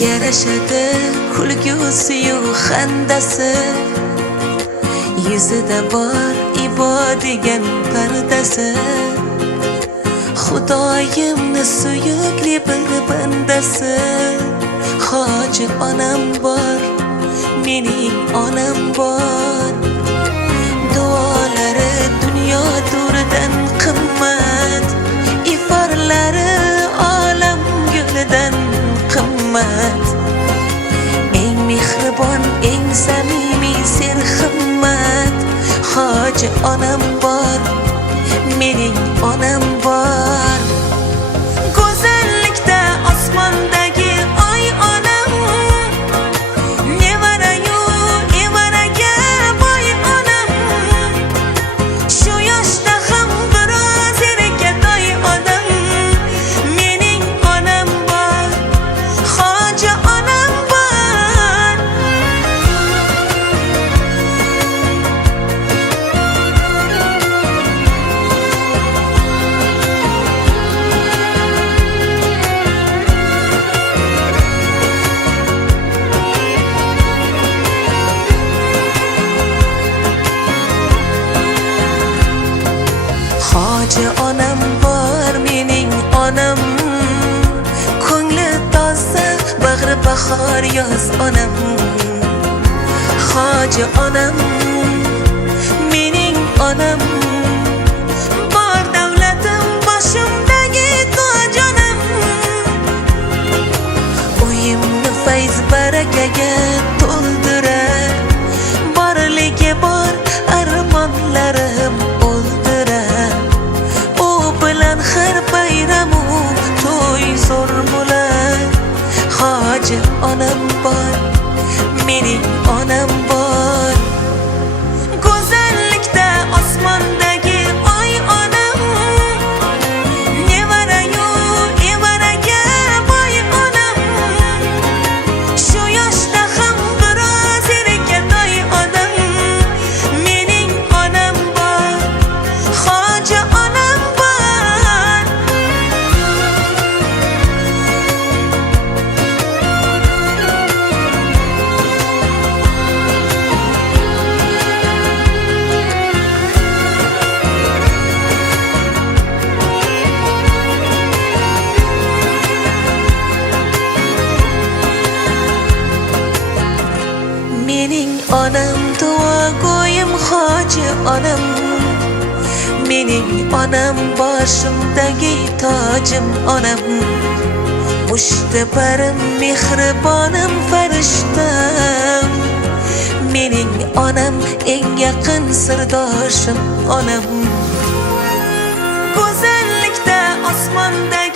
yarashadi kulgusi-yu xandasi, yuzida bor ibo degan pardasi. Xudoyimni suyukli bir bandasi, hoji onam bor, mening onam bor. Duolari dunyo to'ridan qimmat, iforlari olam gulidan qimmat. Eng mehribon, eng samimiy serhimmat, hoji onam bor, mening onam bor. Go'zallikda osmondagi oy onam, nevarayu evaraga boy onam. Shu yoshda ham biroz erkatoy odam, mening onam bor, hoji onam bor. Hoji onam bor, mening onam. Ko'ngli toza, bag'ri bahor yoz onam. Hoji onam, mening onam. Bor davlatim boshimdagi toj onam. Uyimni fayz barakaga to'ldirar, borligi bor armonlarim o'ldirar. Har bayramu to'y zo'r bo'lar, hoji onam bor, mening onam bor. Go'zallikda osmondagi oy onam, nevarayu evaraga boy onam. Shu yoshda ham biroz erkatoy odam, mening onam bor, hoji onam bor. Mening onam duogo'yim hoji onam, mening onam boshimdagi tojim onam. Mushtabarim mehribonim farishtam, mening onam eng yaqin sirdoshim onam. Go'zallikda osmondagi